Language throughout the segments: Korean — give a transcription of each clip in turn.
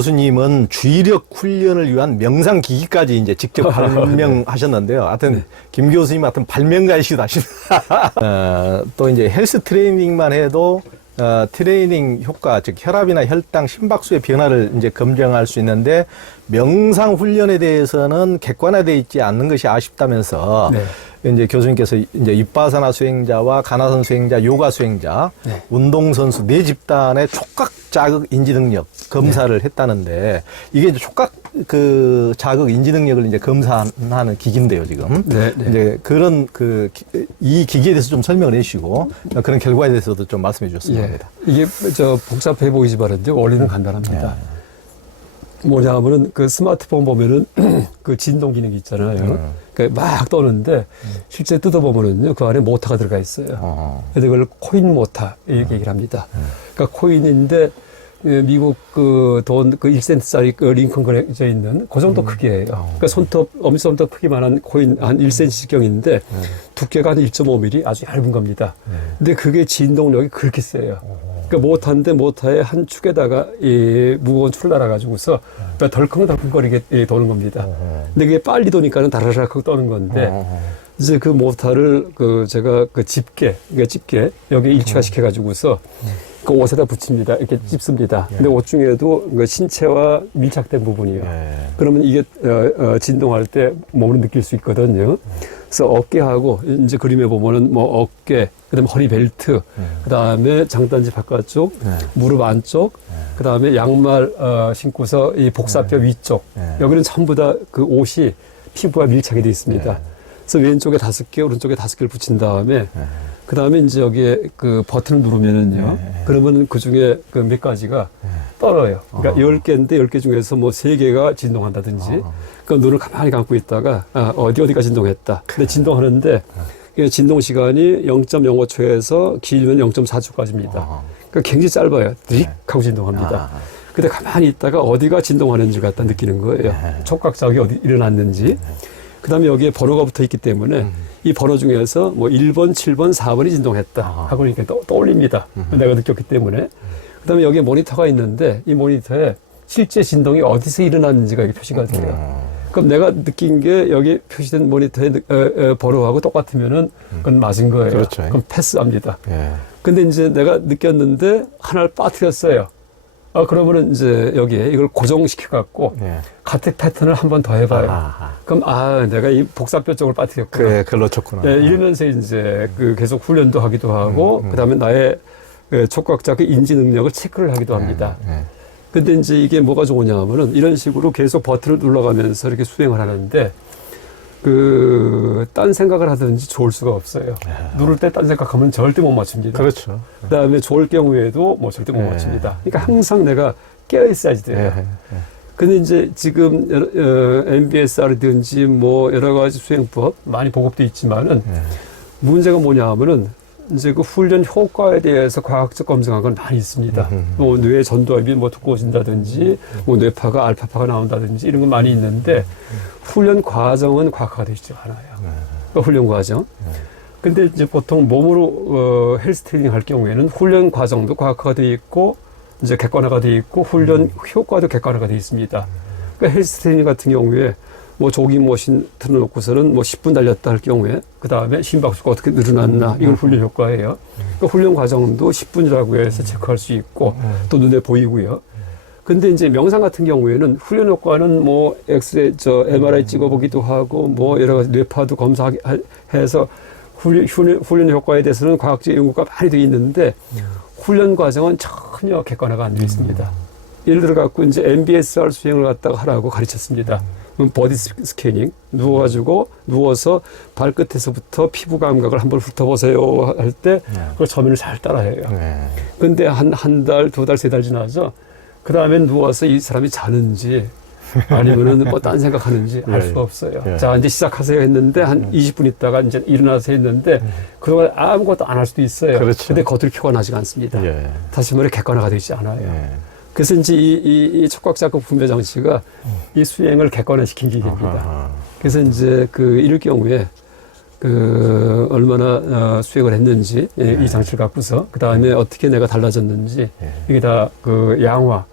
교수님은 주의력 훈련을 위한 명상 기기까지 이제 직접 발명하셨는데요. 하여튼 김 교수님 하여튼 발명가이시다 하십니다. 또 이제 헬스 트레이닝만 해도 트레이닝 효과, 즉 혈압이나 혈당, 심박수의 변화를 이제 검증할 수 있는데 명상 훈련에 대해서는 객관화되어 있지 않는 것이 아쉽다면서 네. 이제 교수님께서 이제 윗바사나 수행자와 가나선 수행자, 요가 수행자, 네. 운동선수 네 집단의 촉각 자극 인지 능력 검사를 했다는데 이게 이제 촉각 그 자극 인지 능력을 이제 검사하는 기기인데요, 지금. 네. 이제 그런 이 기기에 대해서 좀 설명을 해주시고 그런 결과에 대해서도 좀 말씀해 주셨으면 합니다. 이게 복잡해 보이지만은요, 원리는 간단합니다. 뭐냐 하면은 그 스마트폰 보면은 그 진동 기능이 있잖아요. 막 떠는데 실제 뜯어보면은요, 그 안에 모터가 들어가 있어요. 그래서 그걸 코인 모터 이렇게 얘기를 합니다. 그러니까 코인인데 미국 그 돈 그 1센트짜리 그 링컨 그려져 있는 그 정도 크기예요. 그러니까 손톱, 엄지손톱 크기만한 코인 한 1cm경인데 두께가 한 1.5mm 아주 얇은 겁니다. 근데 그게 진동력이 그렇게 세요. 그러니까 모터인데 모터의 한 축에다가 이 무거운 줄을 달아가지고서 덜컹덜컹거리게 도는 겁니다. 근데 그게 빨리 도니까는 다라락 하고 떠는 건데 이제 그 모터를 제가 집게 여기에 일치화 시켜가지고서 그 옷에다 붙입니다. 이렇게 찝습니다. 근데 옷 중에도 신체와 밀착된 부분이요. 그러면 이게 진동할 때 몸으로 느낄 수 있거든요. 그래서 어깨하고 이제 그림에 보면은 뭐 어깨, 그다음에 허리 벨트, 그다음에 장단지 바깥쪽, 무릎 안쪽, 그다음에 양말 신고서 이 복사뼈 위쪽. 여기는 전부 다 그 옷이 피부와 밀착이 되어 있습니다. 그래서 왼쪽에 5개, 오른쪽에 5개를 붙인 다음에 그 다음에 이제 여기에 그 버튼을 누르면은요, 그러면 그 중에 그 몇 가지가 떨어요. 그러니까 10개인데 10개 중에서 뭐 3개가 진동한다든지, 그 눈을 가만히 감고 있다가, 어디가 진동했다. 근데 진동하는데, 진동 시간이 0.05초에서 길면 0.4초까지입니다. 그러니까 굉장히 짧아요. 릭 하고 진동합니다. 근데 가만히 있다가 어디가 진동하는지 갖다 느끼는 거예요. 촉각 자극이 어디 일어났는지. 그 다음에 여기에 번호가 붙어 있기 때문에 이 번호 중에서 뭐 1번, 7번, 4번이 진동했다 하고 이렇게 떠올립니다. 내가 느꼈기 때문에. 그 다음에 여기에 모니터가 있는데 이 모니터에 실제 진동이 어디서 일어났는지가 이게 표시가 돼요. 그럼 내가 느낀 게 여기 표시된 모니터의 번호하고 똑같으면은 그건 맞은 거예요. 그렇죠. 그럼 패스합니다. 근데 이제 내가 느꼈는데 하나를 빠뜨렸어요. 그러면은 이제 여기에 이걸 고정시켜갖고 같은 패턴을 한 번 더 해봐요. 그럼 내가 이 복사뼈 쪽을 빠뜨렸구나. 그래, 글로 쳤구나. 이러면서 이제 계속 훈련도 하기도 하고, 그 다음에 나의 촉각자 인지 능력을 체크를 하기도 합니다. 근데 이제 이게 뭐가 좋으냐 하면은 이런 식으로 계속 버튼을 눌러가면서 이렇게 수행을 하는데, 딴 생각을 하든지 좋을 수가 없어요. 누를 때 딴 생각하면 절대 못 맞춥니다. 그렇죠. 그 다음에 좋을 경우에도 뭐 절대 못 맞춥니다. 그러니까 항상 내가 깨어있어야지 돼요. 근데 이제 지금 MBSR이든지 뭐 여러 가지 수행법 많이 보급돼 있지만은 문제가 뭐냐 하면은 이제 그 훈련 효과에 대해서 과학적 검증한 건 많이 있습니다. 뭐 뇌 전두엽이 뭐 두꺼워진다든지 뭐 뇌파가 알파파가 나온다든지 이런 건 많이 있는데 훈련 과정은 과학화가 되지 않아요. 그러니까 훈련 과정. 근데 이제 보통 몸으로 헬스 트레이닝 할 경우에는 훈련 과정도 과학화가 되어 있고 이제 객관화가 되어 있고 훈련 효과도 객관화가 되어 있습니다. 그러니까 헬스 트레이닝 같은 경우에 뭐 조깅머신 틀어놓고서는 뭐 10분 달렸다 할 경우에 그 다음에 심박수가 어떻게 늘어났나 이건 훈련 효과예요. 그러니까 훈련 과정도 10분이라고 해서 체크할 수 있고 또 눈에 보이고요. 근데 이제 명상 같은 경우에는 훈련 효과는 뭐 엑스레이, MRI 찍어보기도 하고 뭐 여러 가지 뇌파도 검사해서 훈련 효과에 대해서는 과학적 연구가 많이 되어 있는데 훈련 과정은 전혀 객관화가 안 되어 있습니다. 예를 들어 갖고 이제 MBSR 수행을 갖다가 하라고 가르쳤습니다. 버디 스캐닝 누워서 발끝에서부터 피부 감각을 한번 훑어보세요 할 때 그걸 처음에는 잘 따라해요. 근데 한 달, 2달, 3달 지나서 그 다음에 누워서 이 사람이 자는지 아니면은 뭐 딴 생각하는지 알 수가 없어요. 자, 이제 시작하세요 했는데 한 20분 있다가 이제 일어나서 했는데 그동안 아무것도 안 할 수도 있어요. 그렇죠. 근데 겉으로 표가 나지가 않습니다. 다시 말해 객관화가 되지 않아요. 그래서 이제 이 촉각자극 분배 장치가 이 수행을 객관화시킨 기계입니다. 그래서 이제 이럴 경우에 얼마나 수행을 했는지 이 장치를 갖고서 그 다음에 어떻게 내가 달라졌는지 이게 다 양화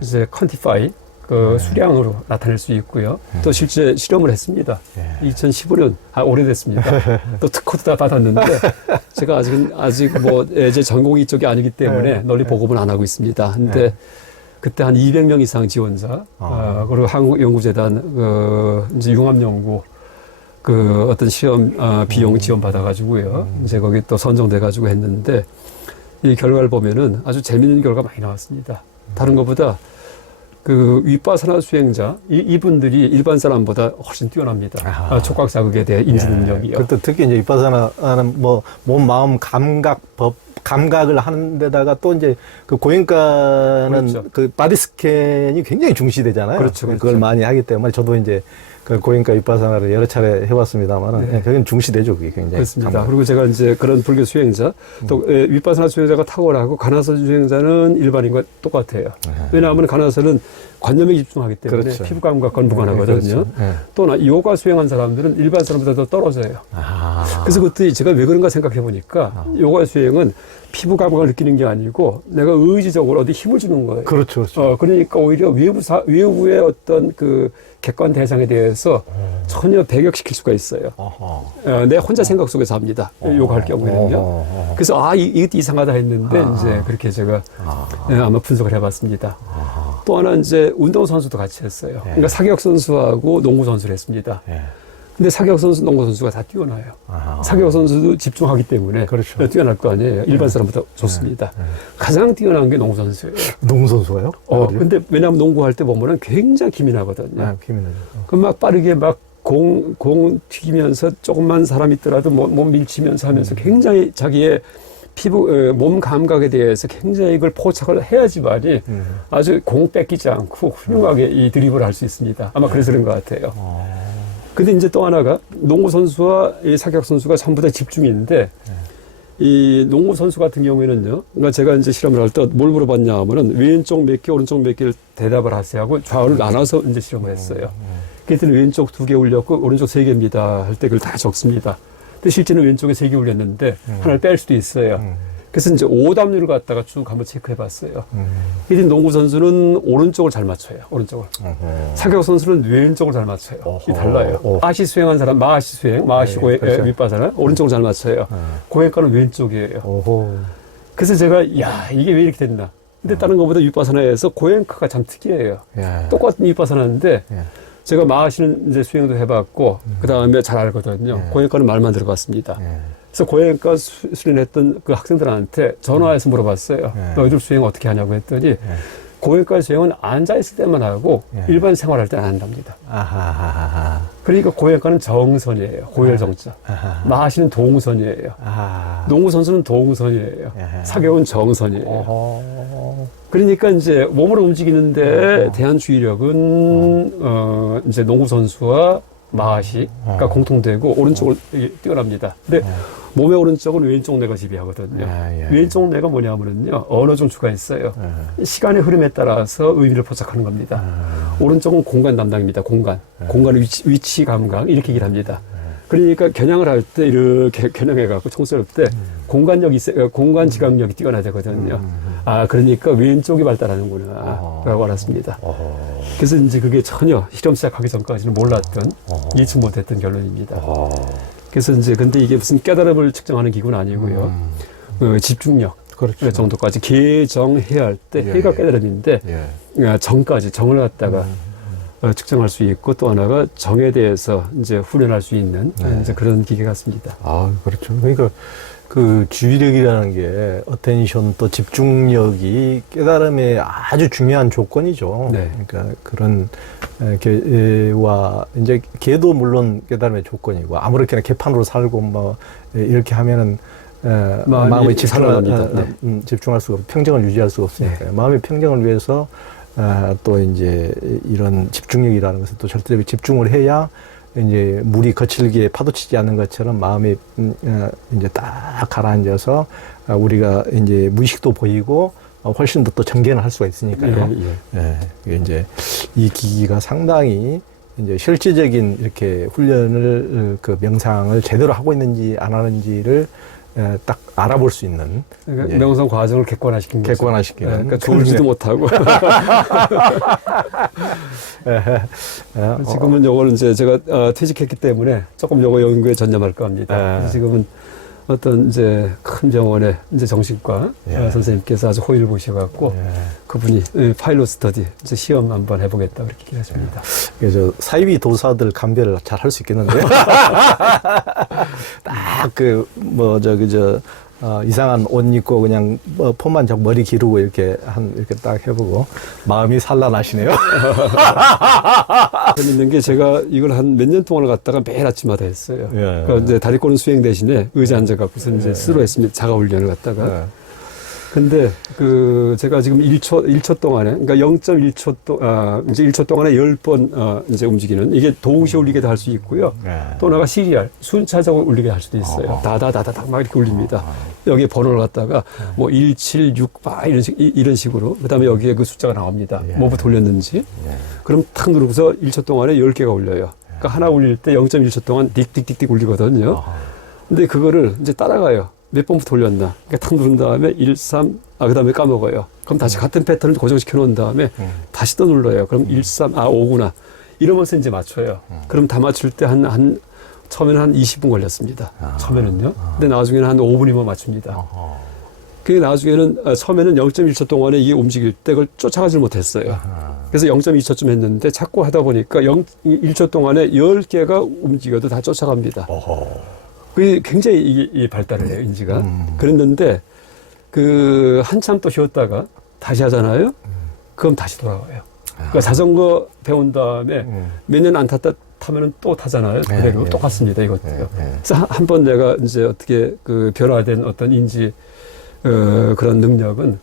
이제 컨티파이 그 수량으로 나타낼 수 있고요. 또 실제 실험을 했습니다. 2015년 오래됐습니다. 또 특허도 다 받았는데 제가 아직 뭐 제 전공이 이쪽이 아니기 때문에 널리 보급은 안 하고 있습니다. 근데 그때 한 200명 이상 지원자 그리고 한국연구재단 이제 융합연구 그 어떤 시험 비용 지원 받아가지고요. 이제 거기 또 선정돼가지고 했는데 이 결과를 보면은 아주 재밌는 결과가 많이 나왔습니다. 다른 것보다 그 윗바사나 수행자 이분들이 일반 사람보다 훨씬 뛰어납니다. 촉각 자극에 대해 인지 능력이요. 그것도 특히 이제 윗바사나는 뭐 몸, 마음, 감각을 하는 데다가 또 이제 그 고행과는 그렇죠. 그 바디 스캔이 굉장히 중시되잖아요. 그렇죠, 그렇죠. 그걸 많이 하기 때문에 저도 이제 그 고행과 윗바사나를 여러 차례 해봤습니다만은 네. 그건 중시되죠. 그게 굉장히. 그렇습니다. 그리고 제가 이제 그런 불교 수행자 또 윗바사나 수행자가 탁월하고 가나서 수행자는 일반인과 똑같아요. 왜냐하면 가나서는 관념에 집중하기 때문에 그렇죠. 피부 감각과 무관하거든요. 그렇죠. 네. 또나 요가 수행한 사람들은 일반 사람보다 더 떨어져요. 그래서 그때 제가 왜 그런가 생각해 보니까 요가 수행은 피부 감각을 느끼는 게 아니고 내가 의지적으로 어디 힘을 주는 거예요. 그렇죠. 그렇죠. 그러니까 오히려 외부의 어떤 그 객관 대상에 대해서 전혀 배격시킬 수가 있어요. 내 혼자 생각 속에서 합니다. 요가 할 경우에는요. 그래서 이것도 이상하다 했는데 이제 그렇게 제가 아마 분석을 해봤습니다. 또 하나 이제 운동선수도 같이 했어요. 그러니까 사격 선수하고 농구 선수를 했습니다. 근데 사격 선수, 농구 선수가 다 뛰어나요. 사격 선수도 집중하기 때문에 그렇죠. 뛰어날 거 아니에요. 일반 사람보다 좋습니다. 가장 뛰어난 게 농구 선수예요. 농구 선수가요? 근데 왜냐하면 농구할 때 보면은 굉장히 기민하거든요. 기민하죠. 그럼 막 빠르게 막 공 튀기면서 조금만 사람 있더라도 몸 밀치면서 하면서 굉장히 자기의 몸 감각에 대해서 굉장히 이걸 포착을 해야지만이 아주 공 뺏기지 않고 훌륭하게 이 드리블을 할 수 있습니다. 아마 그래서 그런 것 같아요. 근데 이제 또 하나가 농구 선수와 이 사격 선수가 전부 다 집중인데 이 농구 선수 같은 경우에는요. 그러니까 제가 이제 실험을 할 때 뭘 물어봤냐 하면은 왼쪽 몇 개, 오른쪽 몇 개를 대답을 하세요 하고 좌우를 나눠서 이제 실험을 했어요. 그랬더니 왼쪽 2개 올렸고 오른쪽 3개입니다. 할 때 그걸 다 적습니다. 근데 실제는 왼쪽에 3개 올렸는데 하나를 뺄 수도 있어요. 그래서 이제 오답률을 갖다가 쭉 한번 체크해 봤어요. 그랬더니 농구 선수는 오른쪽을 잘 맞춰요. 오른쪽을. 사격 선수는 왼쪽을 잘 맞춰요. 이 달라요. 마하시 수행한 사람, 마하시 그렇죠. 윗바사나 오른쪽을 잘 맞춰요. 고행과는 왼쪽이에요. 그래서 제가 이게 왜 이렇게 됐나. 근데 다른 것보다 윗바사나에서 고행과가 참 특이해요. 똑같은 윗바사나인데 제가 마하시는 이제 수행도 해봤고 그 다음에 잘 알거든요. 고행과는 말만 들어봤습니다. 그래서 고행과 수련했던 그 학생들한테 전화해서 물어봤어요. 너희들 수행 어떻게 하냐고 했더니 고행과 수행은 앉아있을 때만 하고 일반 생활할 때는 안 한답니다. 그러니까 고행과는 정선이에요. 고열정자. 마하시는 동선이에요. 농구 선수는 동선이에요. 사격은 정선이에요. 그러니까 이제 몸으로 움직이는데 대한 주의력은 이제 농구 선수와 마하시가 공통되고 오른쪽을 뛰어납니다. 근데 몸의 오른쪽은 왼쪽 뇌가 지배하거든요. 왼쪽 뇌가 뭐냐면요 언어 중추가 있어요. 시간의 흐름에 따라서 의미를 포착하는 겁니다. 오른쪽은 공간 담당입니다. 공간의 위치 감각 이렇게 얘기를 합니다. 그러니까 겨냥을 할 때 이렇게 겨냥해갖고 총 쏠 때 공간 지각력이 뛰어나야 되거든요. 그러니까 왼쪽이 발달하는구나 라고 알았습니다. 그래서 이제 그게 전혀 실험 시작하기 전까지는 몰랐던 예측 못했던 결론입니다. 그래서 이제 근데 이게 무슨 깨달음을 측정하는 기구는 아니고요. 집중력 그렇죠. 정도까지 개정해야 할 때 해가 깨달음인데 정까지 정을 갖다가 측정할 수 있고 또 하나가 정에 대해서 이제 훈련할 수 있는 이제 그런 기계 같습니다. 그렇죠. 그러니까 그 주의력이라는 게 어텐션 또 집중력이 깨달음의 아주 중요한 조건이죠. 그러니까 그런 개와 이제 개도 물론 깨달음의 조건이고 아무렇게나 개판으로 살고 뭐 이렇게 하면은 마음의 집중할 수가 평정을 유지할 수가 없으니까요. 마음의 평정을 위해서 또 이제 이런 집중력이라는 것은 또 절대적으로 집중을 해야 이제 물이 거칠게 파도치지 않는 것처럼 마음이 이제 딱 가라앉아서 우리가 이제 무의식도 보이고 훨씬 더 또 전개를 할 수가 있으니까요. 이게 이제 이 기기가 상당히 이제 실질적인 이렇게 훈련을 그 명상을 제대로 하고 있는지 안 하는지를 딱 알아볼 수 있는 그러니까 명상 과정을 객관화시킨 거죠. 객관화시키는. 그러니까 졸지도 못하고. 지금은 요거는 이제 제가 퇴직했기 때문에 조금 요거 연구에 전념할까 합니다. 그래서 지금은 어떤 이제 큰 병원의 이제 정신과 선생님께서 아주 호의를 보셔갖고 그분이 파일럿 스터디 이제 시험 한번 해보겠다 그렇게 얘기하십니다. 그래서 사이비 도사들 감별을 잘 할 수 있겠는데요. 딱 이상한 옷 입고 그냥 폼만 잡고 머리 기르고 이렇게 딱 해보고 마음이 산란하시네요. 재밌는 게 제가 이걸 한 몇 년 동안을 갖다가 매일 아침마다 했어요. 그러니까 이제 다리 꼬는 수행 대신에 의자 앉아갖고서 이제 스스로 했습니다. 자가 훈련을 갖다가. 근데 제가 지금 1초 동안에, 그러니까 0.1초 이제 1초 동안에 10번 이제 움직이는, 이게 동시에 울리게도 할 수 있고요. 또 하나가 시리얼, 순차적으로 울리게 할 수도 있어요. 다다다다닥 막 이렇게 울립니다. 여기에 번호를 갖다가 뭐 1, 7, 6, 막 이런 식으로. 그 다음에 여기에 그 숫자가 나옵니다. 뭐부터 울렸는지. 그럼 탁 누르고서 1초 동안에 10개가 울려요. 그러니까 하나 울릴 때 0.1초 동안 딕딕딕딕 울리거든요. 근데 그거를 이제 따라가요. 몇 번부터 올렸나. 그러니까 탁 누른 다음에 1, 3, 그 다음에 까먹어요. 그럼 다시 같은 패턴을 고정시켜 놓은 다음에 다시 또 눌러요. 그럼 1, 3, 5구나. 이러면서 이제 맞춰요. 그럼 다 맞출 때 처음에는 한 20분 걸렸습니다. 처음에는요. 근데 나중에는 한 5분이면 맞춥니다. 그게 나중에는, 처음에는 0.1초 동안에 이게 움직일 때 그걸 쫓아가질 못했어요. 그래서 0.2초쯤 했는데 자꾸 하다 보니까 1초 동안에 10개가 움직여도 다 쫓아갑니다. 그게 굉장히 이게 발달을 해요, 인지가. 그랬는데, 한참 또 쉬었다가 다시 하잖아요? 그럼 다시 돌아와요. 그러니까 자전거 배운 다음에 몇 년 안 타면은 또 타잖아요. 그대로 똑같습니다, 이것도요. 그래서 한 번 내가 이제 어떻게 변화된 어떤 인지, 그런 능력은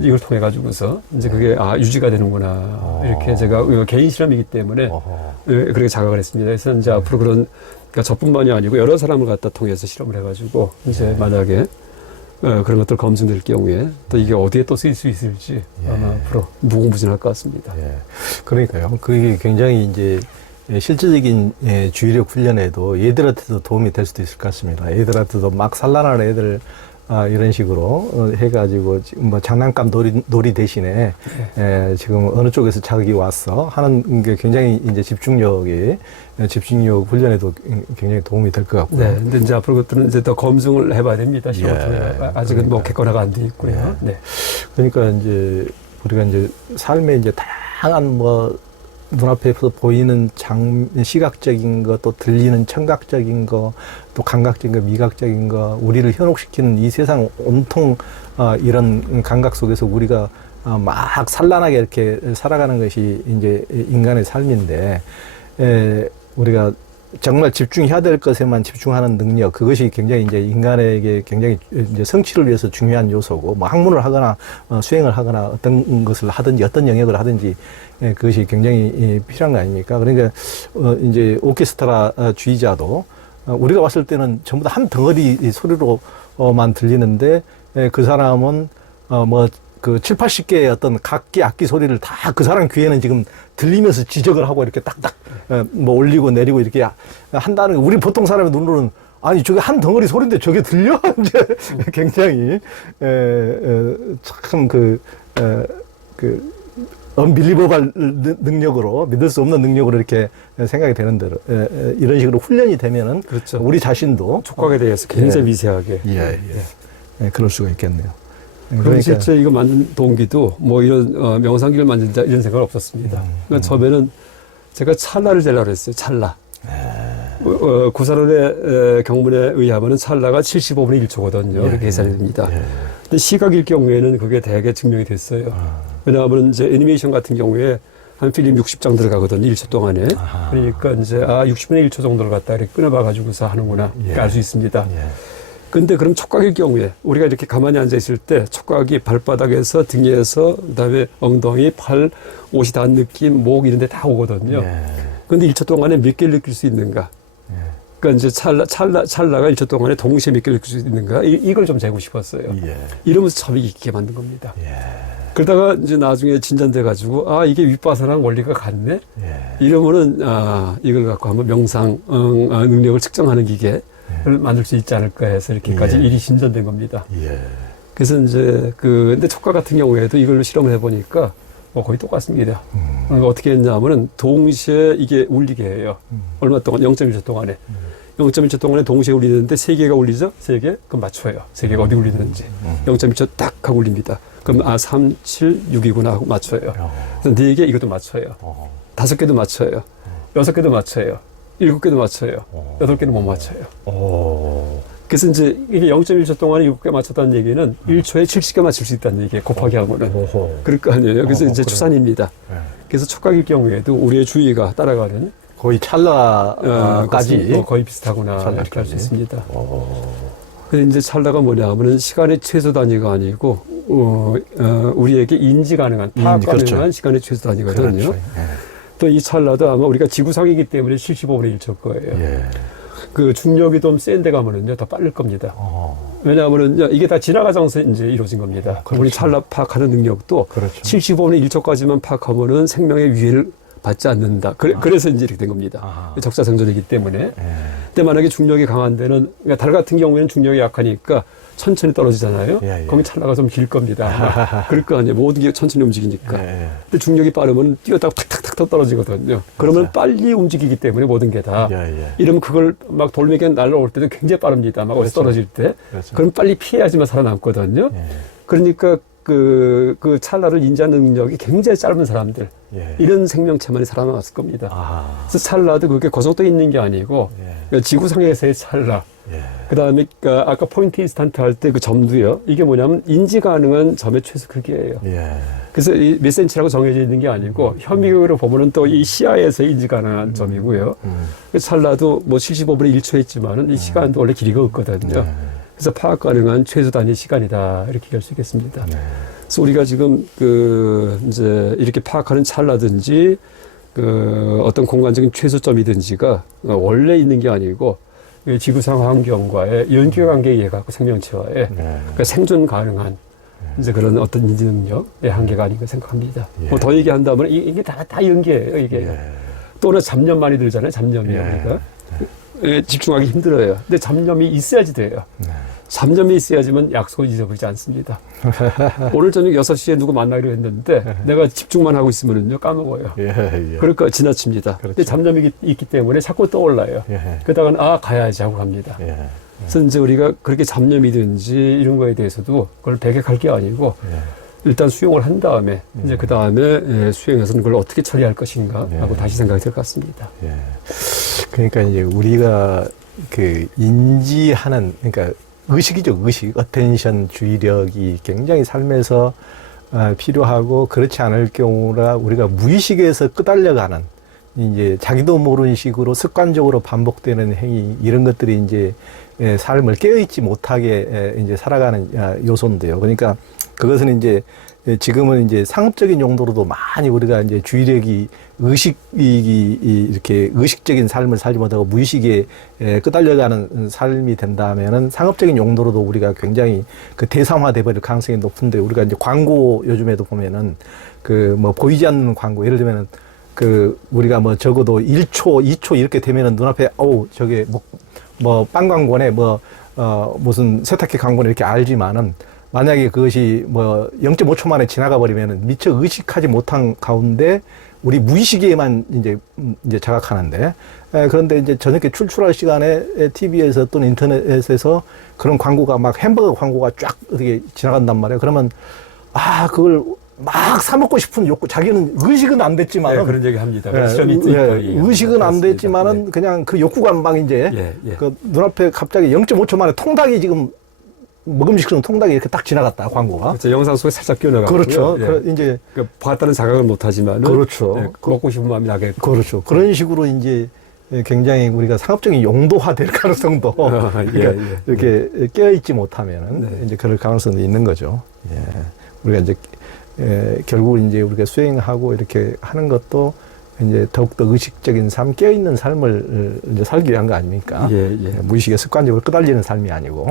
이걸 통해 가지고서 이제 그게 유지가 되는구나. 이렇게 제가 개인 실험이기 때문에 그렇게 자각을 했습니다. 그래서 이제 앞으로 그러니까 저뿐만이 아니고 여러 사람을 갖다 통해서 실험을 해가지고 이제 만약에 그런 것들 검증될 경우에 또 이게 어디에 또 쓰일 수 있을지 아마 앞으로 무궁무진할 것 같습니다. 그러니까요. 그게 굉장히 이제 실질적인 주의력 훈련에도 얘들한테도 도움이 될 수도 있을 것 같습니다. 애들한테도 막 산란하는 애들 이런 식으로 해가지고 지금 뭐 장난감 놀이 대신에 지금 어느 쪽에서 자극이 왔어 하는 게 굉장히 이제 집중력 훈련에도 굉장히 도움이 될 것 같고요. 네. 근데 이제 앞으로 그것들은 이제 더 검증을 해봐야 됩니다. 시험을 통해. 아직은 뭐 객관화가 안 돼 있고요. 네. 그러니까 이제 우리가 이제 삶에 이제 다양한 뭐 눈앞에서 보이는 시각적인 거, 또 들리는 청각적인 거, 또 감각적인 거, 미각적인 거, 우리를 현혹시키는 이 세상 온통 이런 감각 속에서 우리가 막 산란하게 이렇게 살아가는 것이 이제 인간의 삶인데, 우리가 정말 집중해야 될 것에만 집중하는 능력, 그것이 굉장히 이제 인간에게 굉장히 이제 성취를 위해서 중요한 요소고, 뭐 학문을 하거나 수행을 하거나 어떤 것을 하든지 어떤 영역을 하든지 그것이 굉장히 필요한 거 아닙니까? 그러니까 이제 오케스트라 주의자도 우리가 봤을 때는 전부 다 한 덩어리 소리로만 들리는데 그 사람은 그 7, 80개의 어떤 각기 악기 소리를 다 그 사람 귀에는 지금 들리면서 지적을 하고 이렇게 딱딱 뭐 올리고 내리고 이렇게 한다는 거. 우리 보통 사람의 눈으로는 아니 저게 한 덩어리 소리인데 저게 들려? 이제 굉장히 참 언빌리버블 능력으로 믿을 수 없는 능력으로 이렇게 생각이 되는 대로 이런 식으로 훈련이 되면은 그렇죠. 우리 자신도 촉각에 대해서 굉장히 미세하게 그럴 수가 있겠네요. 그럼 실제 이거 만든 동기도 뭐 이런 명상기를 만든다 이런 생각은 없었습니다. 그러니까 처음에는 제가 찰나를 재려고 했어요. 찰나. 구사론의 경문에 의하면 찰나가 75분의 1초거든요. 그렇게 계산이 됩니다. 근데 시각일 경우에는 그게 대개 증명이 됐어요. 왜냐하면 이제 애니메이션 같은 경우에 한 필름 60장 들어가거든요. 1초 동안에. 그러니까 이제 60분의 1초 정도를 갖다 이렇게 끊어봐가지고서 하는구나. 알 수 있습니다. 근데 그럼 촉각일 경우에 우리가 이렇게 가만히 앉아 있을 때 촉각이 발바닥에서 등에서 그다음에 엉덩이, 팔, 옷이 닿은 느낌, 목 이런 데 다 오거든요. 근데 1초 동안에 몇 개를 느낄 수 있는가? 그러니까 이제 찰나가 1초 동안에 동시에 몇 개를 느낄 수 있는가? 이걸 좀 재고 싶었어요. 이러면서 처음 있게 만든 겁니다. 그러다가 이제 나중에 진전돼가지고 이게 윗바사랑 원리가 같네. 이러면은 이걸 갖고 한번 명상 능력을 측정하는 기계 만들 수 있지 않을까 해서 이렇게까지 예. 일이 진전된 겁니다. 예. 그래서 이제 근데 촉각 같은 경우에도 이걸로 실험을 해보니까 뭐 거의 똑같습니다. 어떻게 했냐면은 동시에 이게 울리게 해요. 얼마 동안? 0.1초 동안에. 0.1초 동안에 동시에 울리는데 3개가 울리죠? 3개? 그럼 맞춰요. 3개가 어디 울리는지. 0.1초 딱 하고 울립니다. 그럼 3, 7, 6이구나 하고 맞춰요. 그래서 4개 이것도 맞춰요. 5개도 맞춰요. 6개도 맞춰요. 7개도 맞춰요. 8개는 못 맞춰요. 그래서 이제 이게 0.1초 동안에 7개 맞췄다는 얘기는 1초에 70개 맞출 수 있다는 얘기예요. 곱하기 하고는. 그럴 거 아니에요. 그래서 이제 그래. 추산입니다. 그래서 촉각일 경우에도 우리의 주의가 따라가는 거의 찰나까지. 거의 비슷하구나 찰나까지. 이렇게 할 수 있습니다. 근데 이제 찰나가 뭐냐 하면은 시간의 최소 단위가 아니고 우리에게 인지 가능한 파악 가능한 그렇죠. 시간의 최소 단위거든요. 그렇죠. 또 이 찰나도 아마 우리가 지구상이기 때문에 75분의 1초 거예요. 예. 그 중력이 좀 센 데 가면은요 더 빠를 겁니다. 왜냐하면은 이게 다 진화과정에서 이제 이루어진 겁니다. 그렇죠. 우리 찰나 파악하는 능력도 그렇죠. 75분의 1초까지만 파악하면은 생명의 위해를 받지 않는다. 그래서 이제 이렇게 된 겁니다. 적자생존이기 때문에. 근데 만약에 중력이 강한 데는, 그러니까 달 같은 경우에는 중력이 약하니까 천천히 떨어지잖아요. 예, 예. 거기 찰나가 좀 길 겁니다. 그럴 거 아니에요. 모든 게 천천히 움직이니까. 예. 근데 중력이 빠르면 뛰었다가 탁탁탁 떨어지거든요. 그러면 빨리 움직이기 때문에 모든 게 다. 예. 이러면 그걸 막 돌멩이가 날라올 때도 굉장히 빠릅니다. 막 어디서 떨어질 때. 그렇죠. 그럼 빨리 피해야지만 살아남거든요. 예. 그러니까 그 찰나를 인지하는 능력이 굉장히 짧은 사람들. 예. 이런 생명체만이 살아남았을 겁니다. 그래서 찰나도 그게 고속도에 있는 게 아니고 그러니까 지구상에서의 찰나. 그 다음에 아까 포인트 인스턴트 할 때 그 점도요. 이게 뭐냐면 인지 가능한 점의 최소 크기예요. 그래서 이 몇 센치라고 정해져 있는 게 아니고 현미경으로 보면은 또 이 시야에서 인지 가능한 점이고요. 그래서 찰나도 뭐 75분의 1초 했지만은 이 시간도 원래 길이가 없거든요. 그래서 파악 가능한 최소 단위 시간이다 이렇게 얘기할 수 있겠습니다. 그래서 우리가 지금 이제 이렇게 파악하는 찰나든지 어떤 공간적인 최소점이든지가 원래 있는 게 아니고 지구상 환경과의 연결관계에 의해 갖고 생명체와의 그러니까 생존 가능한 이제 그런 어떤 인지 능력의 한계가 아닌가 생각합니다. 뭐 더 얘기한다면 이게 다 연계예요. 이게 또는 잡념 많이 들잖아요. 잡념이 우리가 집중하기 힘들어요. 근데 잡념이 있어야지 돼요. 잡념이 있어야지만 약속을 잊어버리지 않습니다. 오늘 저녁 6시에 누구 만나기로 했는데 내가 집중만 하고 있으면요 까먹어요. 그러니까 지나칩니다. 그렇죠. 근데 잡념이 있기 때문에 자꾸 떠올라요. 그러다가 가야지 하고 갑니다. 그래서 이제 우리가 그렇게 잡념이든지 이런 거에 대해서도 그걸 배격할 게 아니고 일단 수용을 한 다음에 이제 그 다음에 수용해서는 그걸 어떻게 처리할 것인가 하고 다시 생각이 들 것 같습니다. 그러니까 이제 우리가 그 인지하는, 그러니까 의식이죠, 의식. 어텐션, 주의력이 굉장히 삶에서 필요하고, 그렇지 않을 경우라 우리가 무의식에서 끄달려가는, 이제 자기도 모르는 식으로 습관적으로 반복되는 행위, 이런 것들이 이제 삶을 깨어있지 못하게 이제 살아가는 요소인데요. 그러니까 그것은 이제 지금은 이제 상업적인 용도로도 많이 우리가 이제 주의력이 이렇게 의식적인 삶을 살지 못하고 무의식에 끄달려가는 삶이 된다면은 상업적인 용도로도 우리가 굉장히 그 대상화돼 버릴 가능성이 높은데, 우리가 이제 광고 요즘에도 보면은 그 뭐 보이지 않는 광고, 예를 들면은 그 우리가 뭐 적어도 1초, 2초 이렇게 되면은 눈앞에 저게 뭐 빵 광고네, 무슨 세탁기 광고네 이렇게 알지만은, 만약에 그것이 뭐 0.5초 만에 지나가 버리면은 미처 의식하지 못한 가운데 우리 무의식에만 이제 자각하는데, 그런데 이제 저녁에 출출할 시간에 TV에서 또는 인터넷에서 그런 광고가 막 햄버거 광고가 쫙 어떻게 지나간단 말이에요. 그러면 그걸 막 사먹고 싶은 욕구, 자기는 의식은 안 됐지만은. 그런 얘기 합니다. 의식은 안 됐지만은 그냥 그 욕구가 막 이제 그 눈앞에 갑자기 0.5초 만에 통닭이 지금 먹음직스러운 통닭이 이렇게 딱 지나갔다, 광고가. 그렇죠. 영상 속에 살짝 끼어나가고요. 그렇죠. 이제 그러니까 봤다는 자각은 못하지만, 그렇죠. 먹고 싶은 마음이 나겠고. 그렇죠. 그런 식으로 이제 굉장히 우리가 상업적인 용도화 될 가능성도 이렇게 깨어있지 못하면은 이제 그럴 가능성도 있는 거죠. 우리가 이제 결국 이제 우리가 수행하고 이렇게 하는 것도 이제 더욱더 의식적인 삶, 깨어있는 삶을 이제 살기 위한 거 아닙니까? 무의식에 습관적으로 끄달리는 삶이 아니고.